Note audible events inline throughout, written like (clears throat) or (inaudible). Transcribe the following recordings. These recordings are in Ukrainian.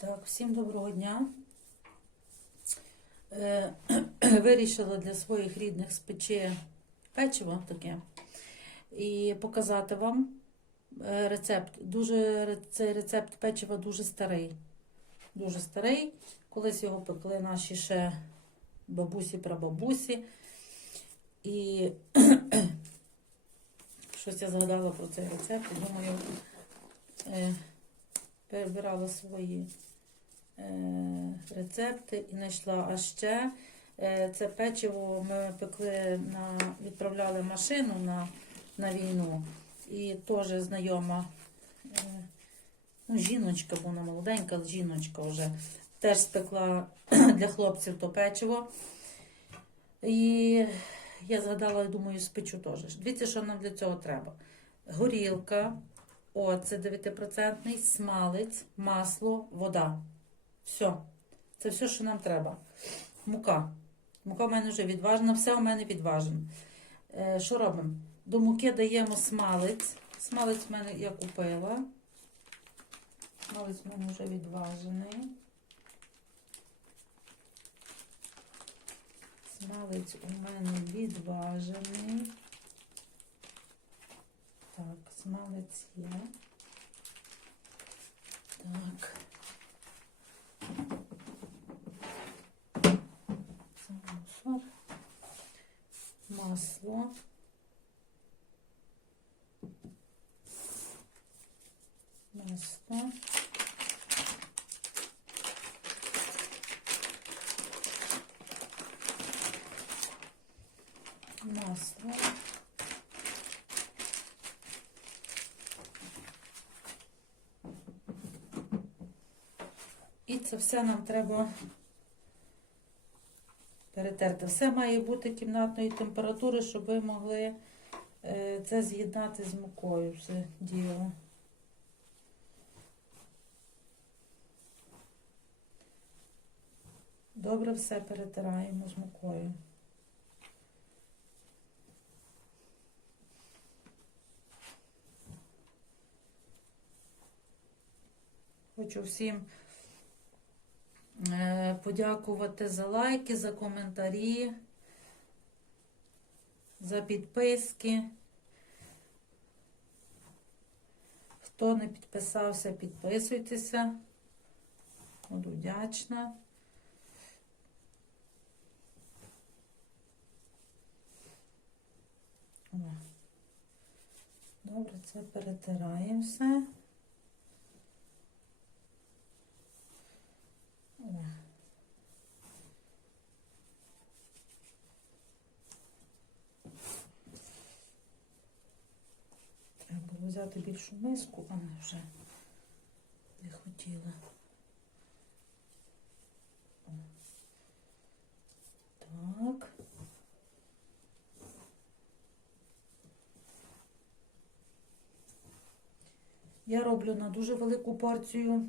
Так, всім доброго дня. Е, (clears throat) Вирішила для своїх рідних спечи печиво таке і показати вам е, рецепт. Дуже, цей рецепт печива дуже старий. Дуже старий. Колись його пекли наші ще бабусі прабабусі. І (clears throat) щось я згадала про цей рецепт. Думаю, е, перебирала свої рецепти і знайшла. А ще е, це печиво ми пекли на відправляли машину на, на війну. І теж знайома е, ну, жіночка, бо вона молоденька, жіночка вже теж спекла (clears throat) для хлопців то печиво. І я згадала, думаю, спечу теж. Дивіться, що нам для цього треба. Горілка, оцет 9%, смалець, масло, вода. Все. Це все, що нам треба. Мука. Мука в мене вже відважена, все у мене відважено. Е, що робимо? До муки даємо смалець. Смалець в мене я купила. Смалець в мене вже відважений. Смалець у мене відважений. Так, смалець є. Так. Це мусор. Масло. Масло. Масло. І це все нам треба перетерти. Все має бути кімнатної температури, щоб ви могли е, це з'єднати з мукою. Все діло. Добре все перетираємо з мукою. Хочу всім подякувати за лайки, за коментарі, за підписки. Хто не підписався, підписуйтеся. Буду вдячна. Добре, це перетираємо все. О. Треба було взяти більшу миску, а не вже не хотіла. Так. Я роблю на дуже велику порцію.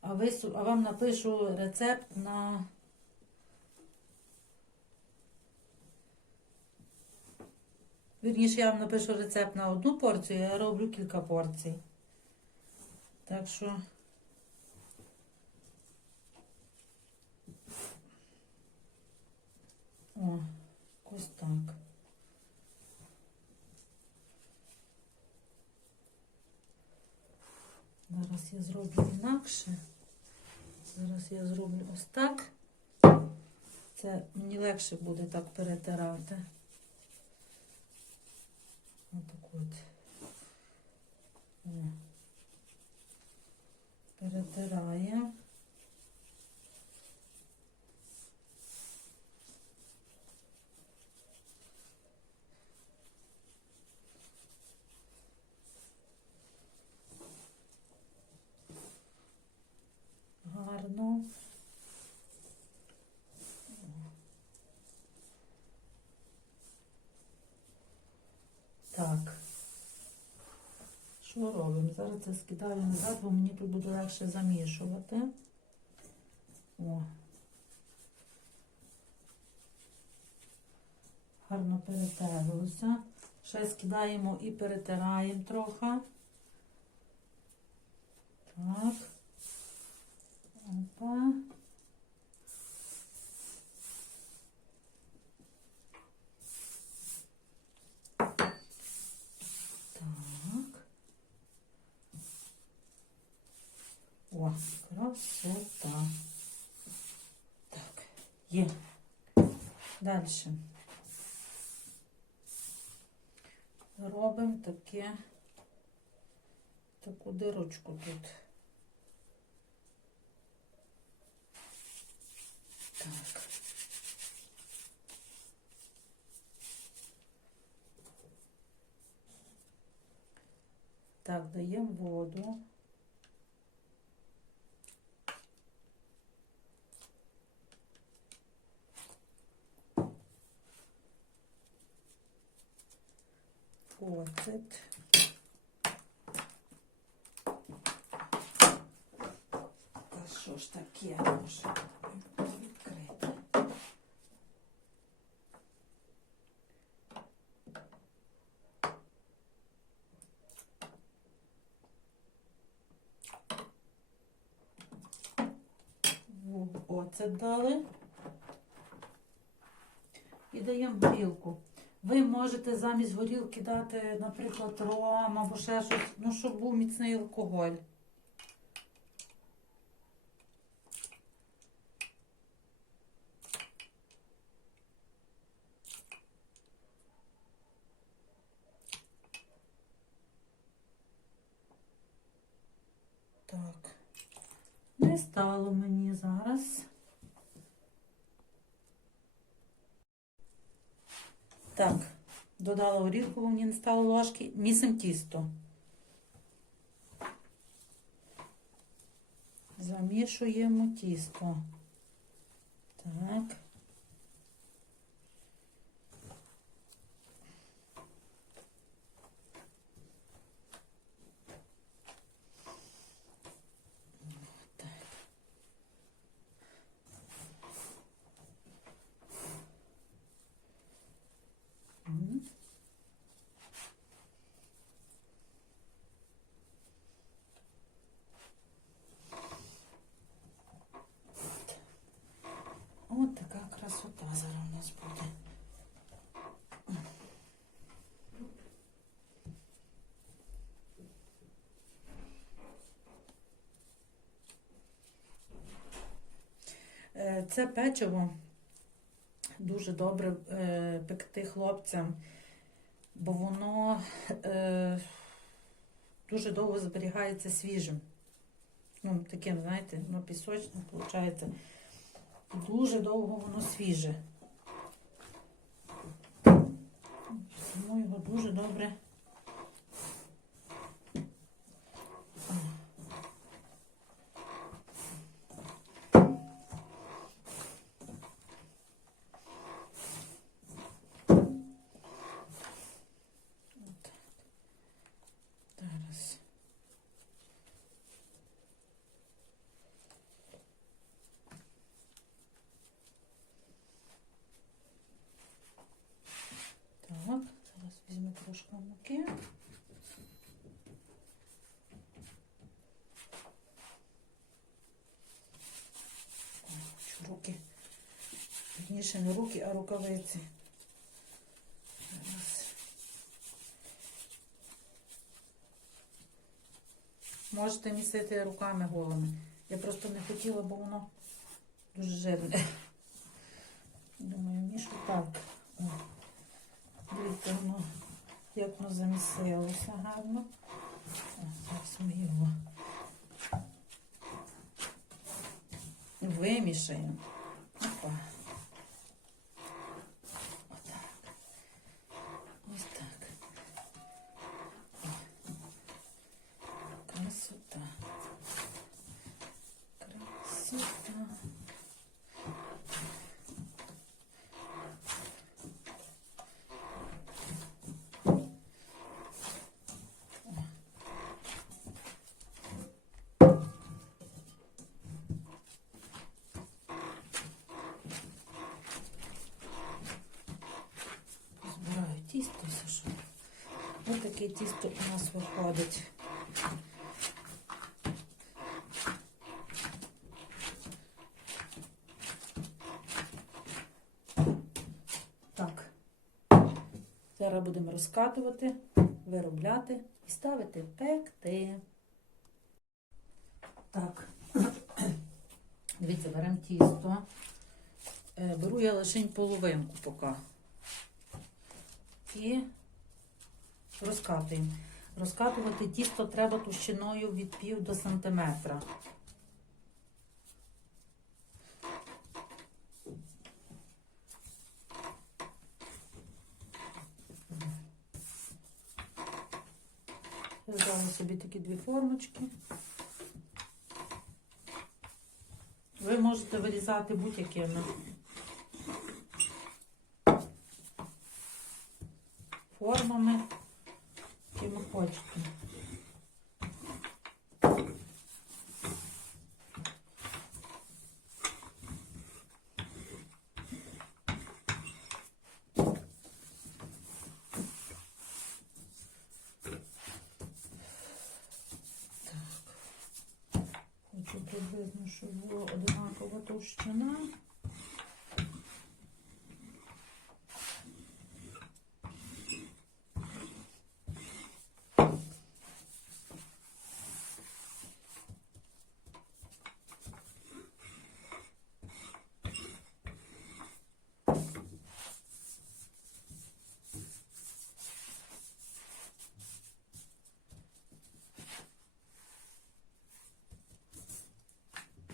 А, ви, а вам напишу рецепт на Вірніше, я вам напишу рецепт на одну порцію, я роблю кілька порцій. Так що. О, ось так. Зараз я зроблю інакше. Зараз я зроблю ось так. Це мені легше буде так перетирати. Отак от. О. Перетирає. Гарно. Так. Що робимо? Зараз це скидаю назад, бо мені тут буде легше замішувати. О. Гарно перетерлося. Ще скидаємо і перетираємо трохи. Так. О, красота. Так, є. Далі. Робимо таке, таку дирочку тут. Так. Так, даємо воду. Оцет. Та що ж таке може відкрити? Оцет дали. І даємо горілку. Ви можете замість горілки дати, наприклад, ром або ще щось, ну, щоб був міцний алкоголь. Так. Не стало мені зараз. Так, додала орілку, бо мені не стало ложки. Місим тісто. Замішуємо тісто. Так. Так. Мгм. От така красота зараз у нас буде. Е, Це печиво дуже добре е, пекти хлопцям, бо воно е, дуже довго зберігається свіжим. Ну, таким, знаєте, ну, пісочним, виходить. Дуже довго воно свіже. Тому його дуже добре. От. Зараз. Так, зараз трошки муки. Руки. Вірніше не руки, а рукавиці. Можете місити руками голими. Я просто не хотіла, бо воно дуже жирне. Думаю, ніж так. Дивіться, воно, як воно замісилося гарно. О, зараз ми його вимішаємо. Опа. Отак. Ось так. Красота. Красота. Збираю тісто, все що. Ось таке тісто у нас виходить. Так. Зараз будемо розкатувати, виробляти і ставити пекти. Так, (clears throat) Дивіться, беремо тісто. Е, Беру я лише половинку поки. І розкатуємо. Розкатувати тісто треба товщиною від пів до сантиметра. Взяла собі такі дві формочки. Ви можете вирізати будь-якими приблизно, щоб була одинакова товщина.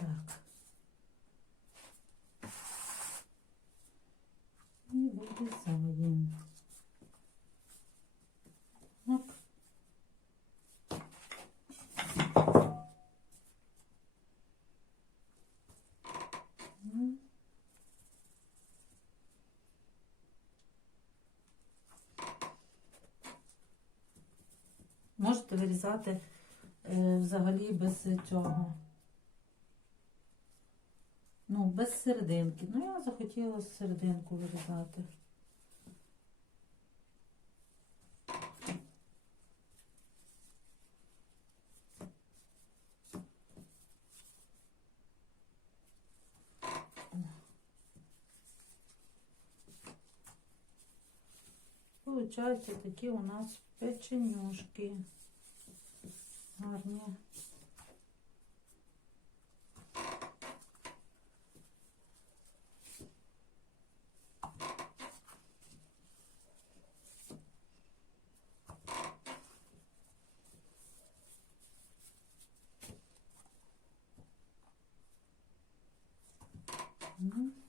Так. Вирізаємо. Так. Можете вирізати е, взагалі без цього. Ну, без серединки. Ну, я захотіла серединку вирізати. Получаються такі у нас печенюшки. Гарні. Мгм.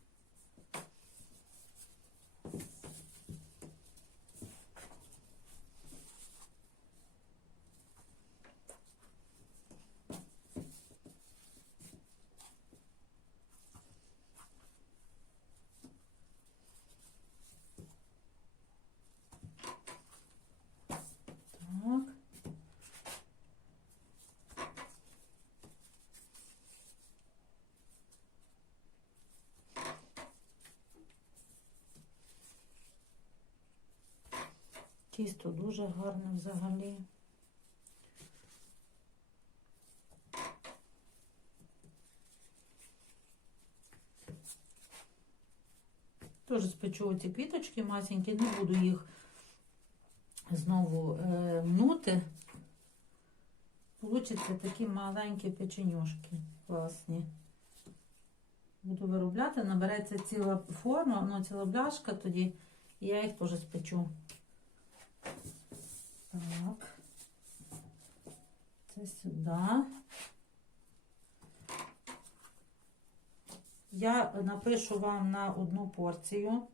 Тісто дуже гарне взагалі. Теж спечу ці квіточки масенькі, не буду їх знову е, мнути. Получаться такі маленькі печенюшки класні. Буду виробляти, набереться ціла форма, ну ціла бляшка тоді, я їх теж спечу. Так. Це сюди. Я напишу вам на одну порцію.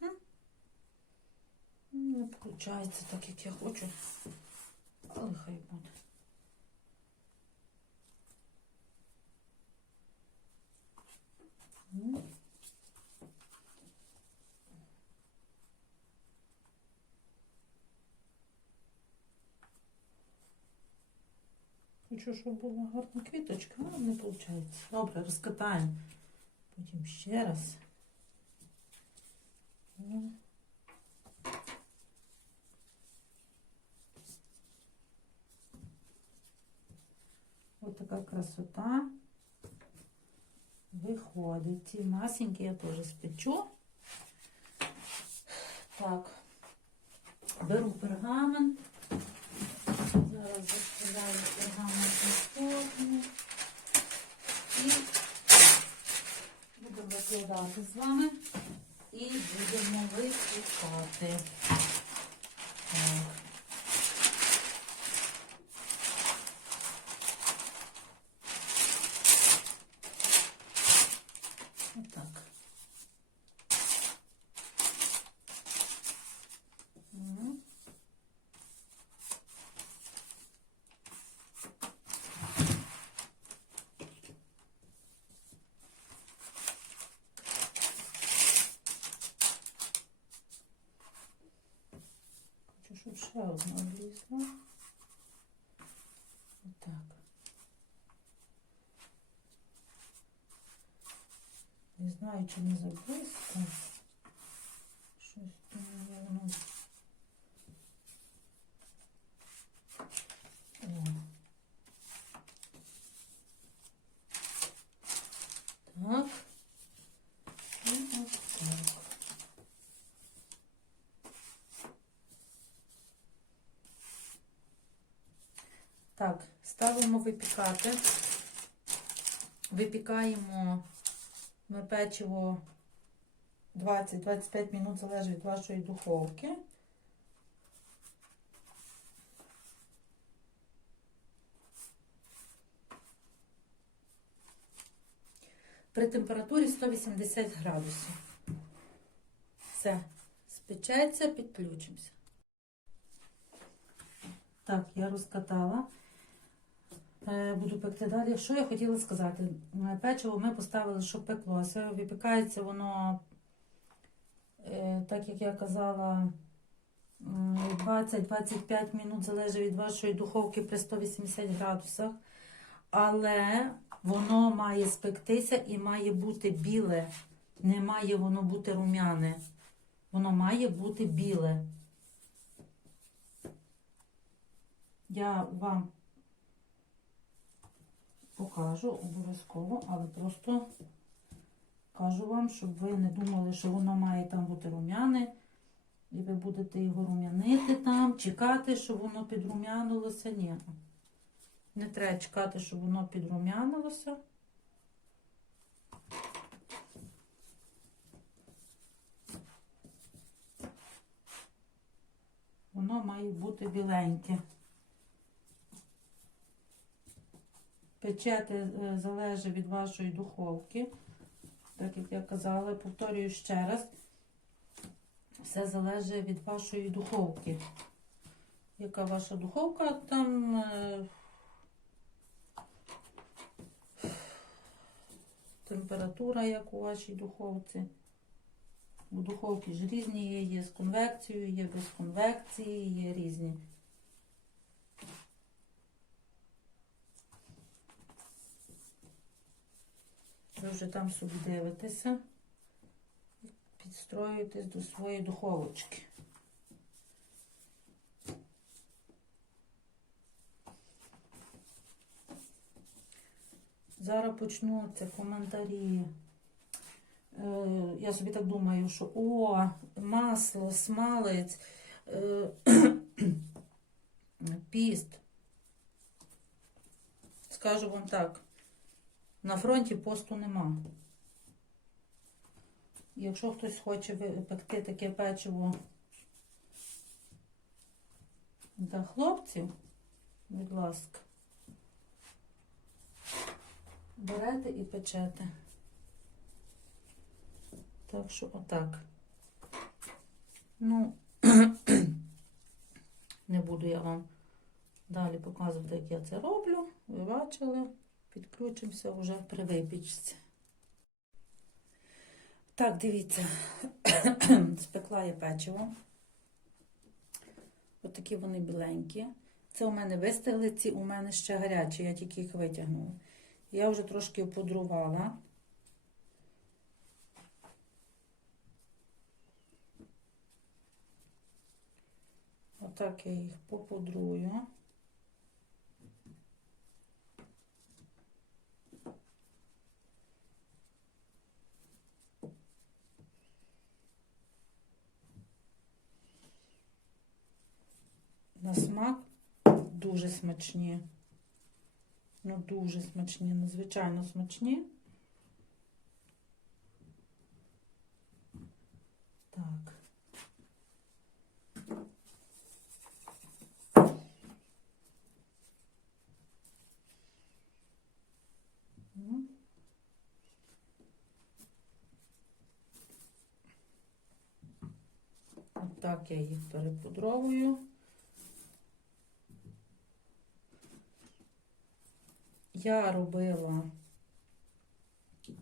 Хм. Не виходить так, як я хочу. Але хай буде. М. Хочу, щоб була гарна квіточка, але не виходить. Добре, розкатаємо. Потім ще раз. Така красота виходить. Ці масенькі я теж спечу. Так, беру пергамент. Зараз заставляю пергамент сторону. І будемо викладати з вами. І будемо випікати. Так. Отак. Хочу, щоб ще одна влізла. Отак. Не знаю, чи не заблизько. Щось там воно. Так. І ось так. Так, ставимо випікати. Випікаємо ми печиво 20-25 минут, залежить від вашої духовки. При температурі 180 градусів. Все, спечеться, підключимося. Так, я розкатала. Е, Буду пекти далі. Що я хотіла сказати? Е, Печиво ми поставили, щоб пеклося. Випікається воно, е, так як я казала, 20-25 минут залежить від вашої духовки при 180 градусах. Але воно має спектися і має бути біле. Не має воно бути рум'яне. Воно має бути біле. Я вам покажу обов'язково, але просто кажу вам, щоб ви не думали, що воно має там бути рум'яне, і ви будете його рум'янити там, чекати, щоб воно підрум'янилося. Ні. Не треба чекати, щоб воно підрум'янилося. Воно має бути біленьке. Печете е, залежить від вашої духовки. Так як я казала, повторюю ще раз. Все залежить від вашої духовки. Яка ваша духовка там? е, Температура, як у вашій духовці. У духовки ж різні є, є з конвекцією, є без конвекції, є різні. Вже там собі дивитеся, підстроюєтесь до своєї духовочки. Зараз почнуться коментарі. Е, Я собі так думаю, що о, масло, смалець, е, (clears throat) піст. Скажу вам так, на фронті посту нема. Якщо хтось хоче пекти таке печиво для хлопців, будь ласка, берете і печете. Так що отак. Ну, (clears throat) не буду я вам далі показувати, як я це роблю. Ви бачили, підключимося вже при випічці. Так, дивіться, (coughs) спекла я печиво. Отакі вони біленькі. Це у мене вистигли, ці у мене ще гарячі, я тільки їх витягнула. Я вже трошки опудрувала. Отак я їх попудрую. На смак дуже смачні. Ну, дуже смачні, надзвичайно смачні. Так. М. Отак я їх перепудровую. Я робила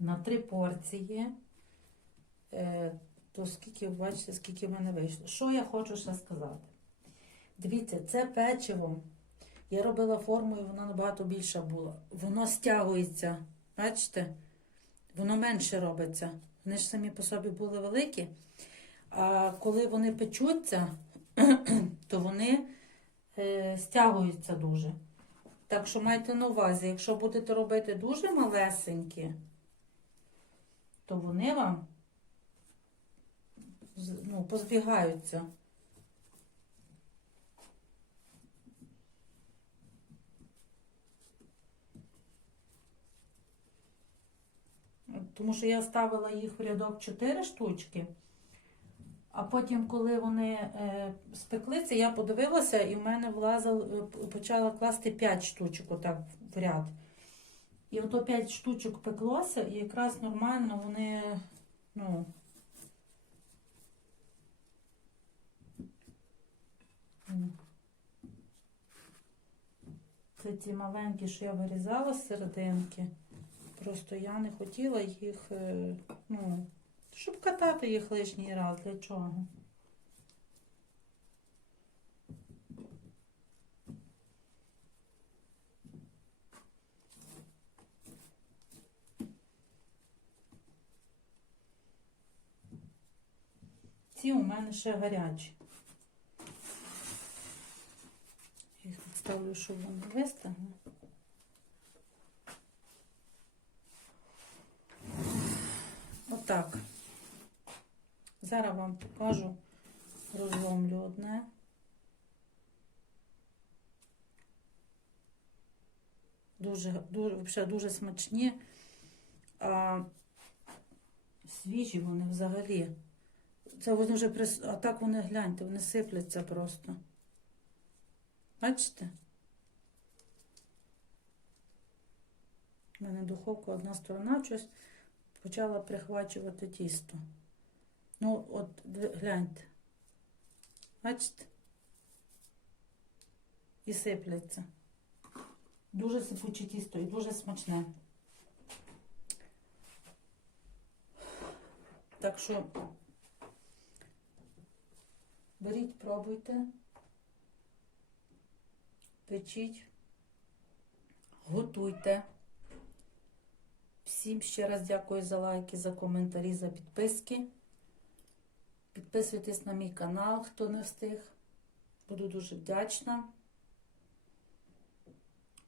на три порції. Е, то скільки, бачите, скільки в мене вийшло. Що я хочу ще сказати? Дивіться, це печиво. Я робила форму, і вона набагато більша була. Воно стягується. Бачите? Воно менше робиться. Вони ж самі по собі були великі. А коли вони печуться, (clears throat) то вони е, стягуються дуже. Так що майте на увазі, якщо будете робити дуже малесенькі, то вони вам ну, позбігаються. Тому що я ставила їх в рядок 4 штучки, а потім, коли вони е, спеклися, я подивилася, і в мене влазило, е, почала класти 5 штучок отак в ряд. І ото 5 штучок пеклося, і якраз нормально вони, ну. Це ці маленькі, що я вирізала з серединки. Просто я не хотіла їх, е, ну, щоб катати їх лишній раз. Для чого? Ці у мене ще гарячі. Я їх підставлю, щоб вони вистигли. Отак. Зараз вам покажу, розломлю одне. Дуже, дуже, взагалі дуже смачні. А свіжі вони взагалі. Це вони вже прис... А так вони гляньте, вони сипляться просто. Бачите? У мене духовка одна сторона щось почала прихвачувати тісто. Ну, от гляньте. Бачите? І сипляться. Дуже сипуче тісто і дуже смачне. Так що беріть, пробуйте, печіть, готуйте. Всім ще раз дякую за лайки, за коментарі, за підписки. Підписуйтесь на мій канал, хто не встиг. Буду дуже вдячна.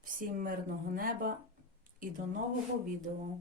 Всім мирного неба і до нового відео.